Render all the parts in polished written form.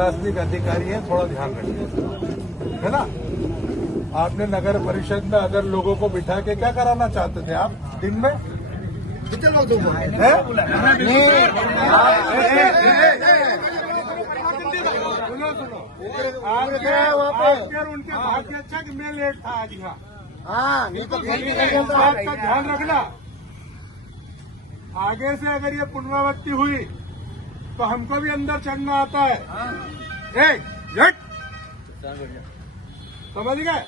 प्रशासनिक अधिकारी हैं, थोड़ा ध्यान रखिए, है ना। आपने नगर परिषद में अगर लोगों को बिठा के क्या कराना चाहते थे आप दिन में? उनके भाग्य अच्छा कि मैं लेट था आज यहाँ। हाँ, नहीं तो बात का ध्यान रखना। आगे से अगर ये पुनरावृत्ति हुई तो हमको भी अंदर चढ़ना आता है। समझ गए?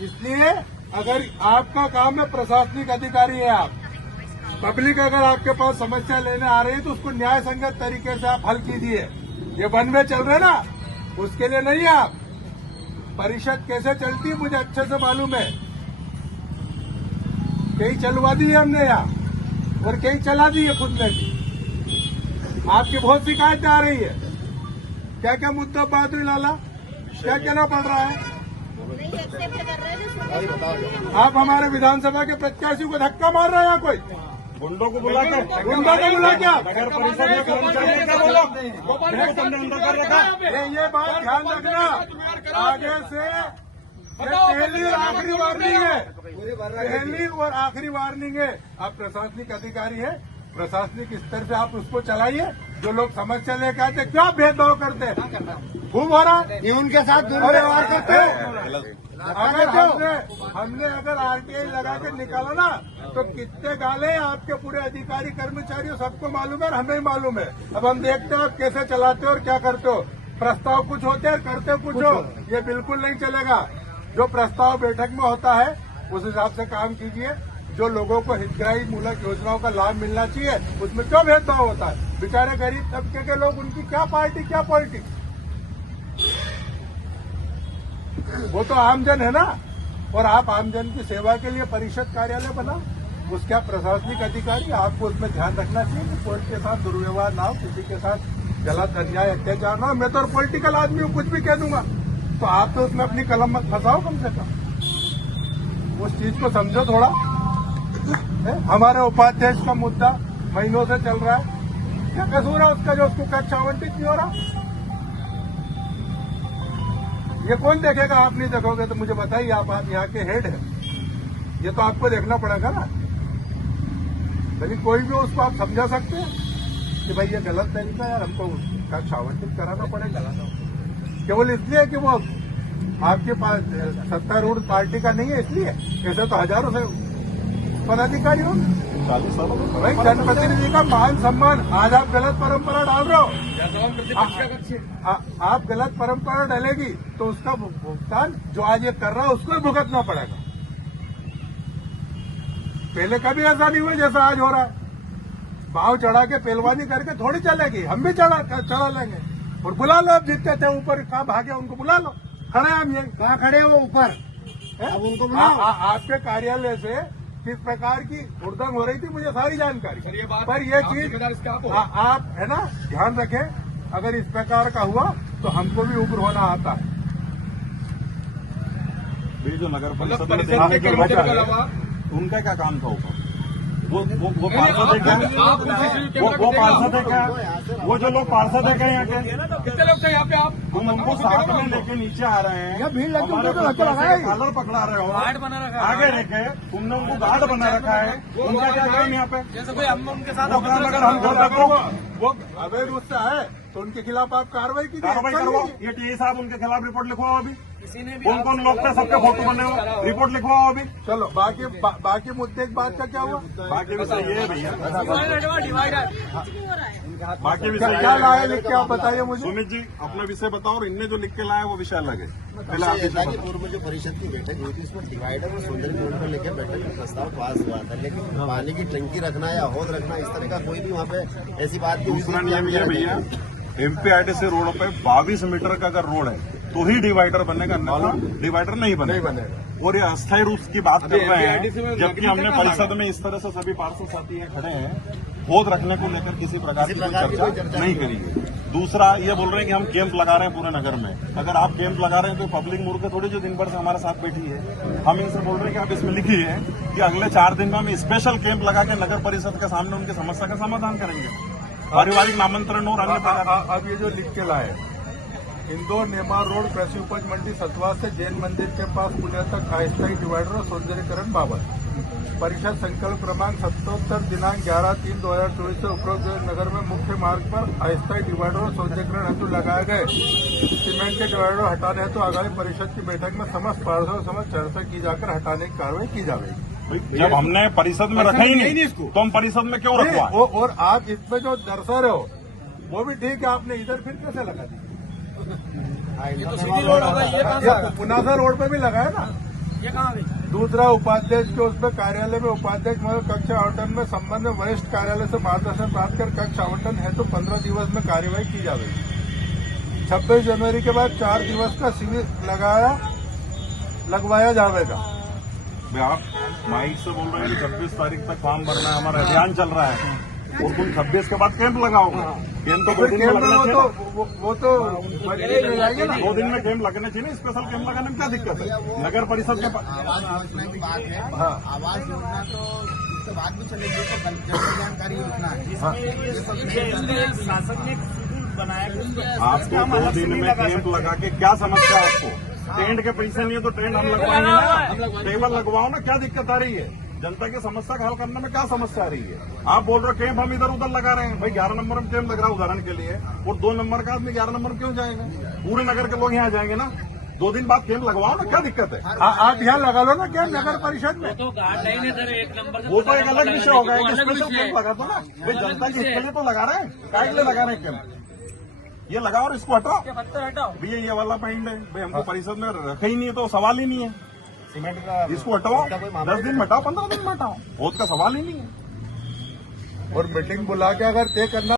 इसलिए अगर आपका काम है, प्रशासनिक अधिकारी है आप, पब्लिक अगर आपके पास समस्या लेने आ रही है तो उसको न्याय संगत तरीके से आप हल कीजिए। ये वन वे चल रहे ना, उसके लिए नहीं। आप परिषद कैसे चलती है मुझे अच्छे से मालूम है। कई चलवा दी है हमने यहाँ और कई चला दी है खुद ने भी। आपकी बहुत शिकायतें आ रही है। क्या क्या मुद्दा बात हुई लाला, क्या कहना पड़ रहा है? आप हमारे विधानसभा के प्रत्याशी को धक्का मार रहे हैं कोई? गुंडों को बुला के नगर परिषद में कर्मचारी क्या बोलो, अंदर कर रखा। ये बात ध्यान रखना, आगे से पहली और आखिरी वार्निंग है, पहली और आखिरी वार्निंग है। आप प्रशासनिक अधिकारी है, प्रशासनिक स्तर से आप उसको चलाइए। जो लोग समस्या लेकर आते क्या भेदभाव करते हैं, खूब हो रहा है। उनके साथ दुर्व्यवहार करते हैं। अगर हमने अगर आरटीआई लगा के निकाला ना तो कितने गाले आपके पूरे अधिकारी कर्मचारियों सबको मालूम है और हमें ही मालूम है। अब हम देखते हो आप कैसे चलाते हो और क्या करते हो। प्रस्ताव कुछ होते हैं, करते कुछ हो। ये बिल्कुल नहीं चलेगा। जो प्रस्ताव बैठक में होता है उस हिसाब से काम कीजिए। जो लोगों को हितग्राही मूलक योजनाओं का लाभ मिलना चाहिए उसमें क्यों भेदभाव होता है? बेचारे गरीब तबके के लोग, उनकी क्या पार्टी क्या पॉलिटिक्स, वो तो आमजन है ना। और आप आमजन की सेवा के लिए परिषद कार्यालय बना, उसका प्रशासनिक अधिकारी, आपको उसमें ध्यान रखना चाहिए कि कोर्ट के साथ दुर्व्यवहार ना हो, किसी के साथ गलत अन्याय अत्याचार ना हो। मैं तो पॉलिटिकल आदमी हूँ, कुछ भी कह दूंगा, तो आप तो उसमें अपनी कलम मत फंसाओ। कम से कम उस चीज को समझो थोड़ा। हमारे उपाध्यक्ष का मुद्दा महीनों से चल रहा है, क्या कसूर है उसका जो उसको कक्ष आवंटित नहीं हो रहा? ये कौन देखेगा? आप नहीं देखोगे तो मुझे बताइए। आप यहाँ के हेड हैं, ये तो आपको देखना पड़ेगा ना। लेकिन कोई भी उसको आप समझा सकते हैं कि भाई ये गलत तरीका है यार, हमको कक्ष आवंटित कराना पड़ेगा। केवल इसलिए कि वो आपके पास सत्तारूढ़ पार्टी का नहीं है, इसलिए। ऐसे तो हजारों से पदाधिकारी हो, 40 साल भाई जनप्रतिनिधि का मान सम्मान। आज आप गलत परंपरा डाल रहे हो, आप गलत परंपरा डालेगी तो उसका भुगतान जो आज ये कर रहा है उसको भुगतना पड़ेगा। पहले कभी ऐसा नहीं हुआ जैसा आज हो रहा है। भाव चढ़ा के पहलवानी करके थोड़ी चलेगी, हम भी चढ़ा लेंगे। और बुला लो, आप जितने थे ऊपर कहाँ भागे उनको बुला लो। खड़े हम ये कहाँ खड़े हो ऊपर, उनको बुलाओ। आपके कार्यालय से किस प्रकार की उड़दंग हो रही थी मुझे सारी जानकारी, पर ये चीज आप है ना ध्यान रखें। अगर इस प्रकार का हुआ तो हमको भी उग्र होना आता है। जो नगर परिषद उनका क्या काम था ऊपर? वो पार्षद है, वो पार्षद है क्या? वो जो लोग पार्षद है क्या यहाँ के? कितने लोग थे यहाँ पे? आप हम उनको साथ में लेके नीचे आ रहे हैं, भीड़ लगी, कॉलर पकड़ा रहे हो, गार्ड बना रखा है, आगे रखे तुमने उनको गार्ड बना रखा है। उनका क्या काम यहाँ पे? जैसे कोई हम उनके साथ अगर हम बोल रहे हो वो अवैध उत्साह है तो उनके खिलाफ आप कार्रवाई करवाओ। ये टीए साहब उनके खिलाफ रिपोर्ट लिखवाओ अभी। कौन कौन लोग थे सबके फोटो बने हो, रिपोर्ट लिखवाओ अभी। चलो बाकी मुद्दे की बात का क्या हुआ? बाकी विषय ये है भैया, बाकी विषय क्या लाए लिख के आप बताइए मुझे। सुमित जी अपना विषय बताओ, और इनने जो लिख के लाया वो विषय अलग है। पहले पूर्व जो परिषद की बैठक हुई थी उसमें डिवाइडर और सुंदरीकरण को लेकर बैठक में प्रस्ताव पास हुआ था, लेकिन पानी की टंकी रखना या हौद रखना इस तरह का कोई भी वहाँ पे ऐसी बात नहीं। दूसरा नियम यह भैया, एमपीआईडीसी रोड पे 22 मीटर का अगर रोड है तो ही डिवाइडर बनेगा, डिवाइडर नहीं बनेगा। और ये अस्थायी रूप की बात कर रहे हैं, जबकि हमने परिषद में इस तरह से सभी पार्षद साथी खड़े हैं, पौध रखने को लेकर किसी प्रकार की चर्चा नहीं करेंगे। दूसरा ये बोल रहे हैं कि हम कैंप लगा रहे हैं पूरे नगर में। अगर आप कैंप लगा रहे हैं तो पब्लिक मूर्ख थोड़ी जो दिन भर से हमारे साथ बैठी है। हम इनसे बोल रहे हैं कि आप इसमें लिखिए कि अगले 4 दिन में हम स्पेशल कैंप लगा के नगर परिषद के सामने उनकी समस्या का समाधान करेंगे। पारिवारिक नामांतरण और अन्य प्रकार अब ये जो लिख के लाए, इंदौर नेमार रोड कृषि उपज मंडी सतवा से जैन मंदिर के पास पुलिया तक अस्थायी डिवाइडर और सौंदर्यीकरण बाबत परिषद संकल्प क्रमांक 77 दिनांक 11/3/2024 से उपरोक्त नगर में मुख्य मार्ग पर अस्थायी डिवाइडर और सौंदर्यीकरण हेतु लगाए गए सीमेंट के डिवाइडर हटाने हेतु आगामी परिषद की बैठक में समस्त पार्षदों समझ चर्चा की जाकर हटाने की कार्रवाई की जाएगी। जब हमने परिषद में रखा ही नहीं तो हम परिषद में क्यों रखवा? और आप इसमें जो दर्शा रहे हो वो भी ठीक है, आपने इधर फिर कैसे लगा दी? पुनासा रोड पे भी लगाया ना। ये कहाँ गई? दूसरा उपाध्यक्ष के उसमें कार्यालय में उपाध्यक्ष महोदय कक्ष आवंटन में संबंध में वरिष्ठ कार्यालय से मार्गदर्शन प्राप्त कर कक्ष आवंटन हेतु 15 दिवस में कार्यवाही की जाएगी। 26 जनवरी के बाद 4 दिवस का शिविर लगवाया जाएगा। आप माइक से बोल रहे हैं कि 26 तारीख तक फॉर्म भरना है, हमारा अभियान चल रहा है और तुम 26 के बाद कैंप लगाओगे। कैंप तो 2 दिन में लगना चाहिए। वो तो 2 दिन में कैंप लगना चाहिए। स्पेशल कैंप लगाने में क्या दिक्कत है? नगर परिषद के पास आवास योजना की बात है। आवास योजना तो इसके बाद भी चलेगी, तो जन कल्याणकारी योजना है। शासन ने बनाया आपको 2 दिन में कैंप लगा के क्या समस्या है आपको? टेंट के पैसे नहीं है तो टेंट हम लगवाएंगे ना। टेबल लगवाओ ना, क्या दिक्कत आ रही है? जनता की समस्या का हल करने में क्या समस्या आ रही है? आप बोल रहे हो कैंप हम इधर उधर लगा रहे हैं। भाई 11 नंबर में कैंप लग रहा है उदाहरण के लिए, और 2 नंबर का आदमी 11 नंबर क्यों जाएगा? पूरे नगर के लोग यहाँ जाएंगे ना। 2 दिन बाद कैंप लगवाओ ना, क्या दिक्कत है? आप यहाँ लगा लो ना कैंप नगर परिषद में। तो गाइडलाइन है सर, 1 नंबर वो तो एक अलग विषय होगा। एक स्पेशल कैंप लगा दो ना। भाई जनता के हित के लिए तो लगा रहे हैं, क्या के लिए लगा रहे हैं कैंप? ये लगाओ और इसको हटाओ। हटाओ भैया ये वाला पॉइंट है, भाई हमको परिषद में रखा ही नहीं है तो सवाल ही नहीं है। सीमेंट का इसको हटाओ, 10 दिन में हटाओ, 15 दिन में हटाओ, बहुत का सवाल ही नहीं है। और मीटिंग बुला के अगर तय करना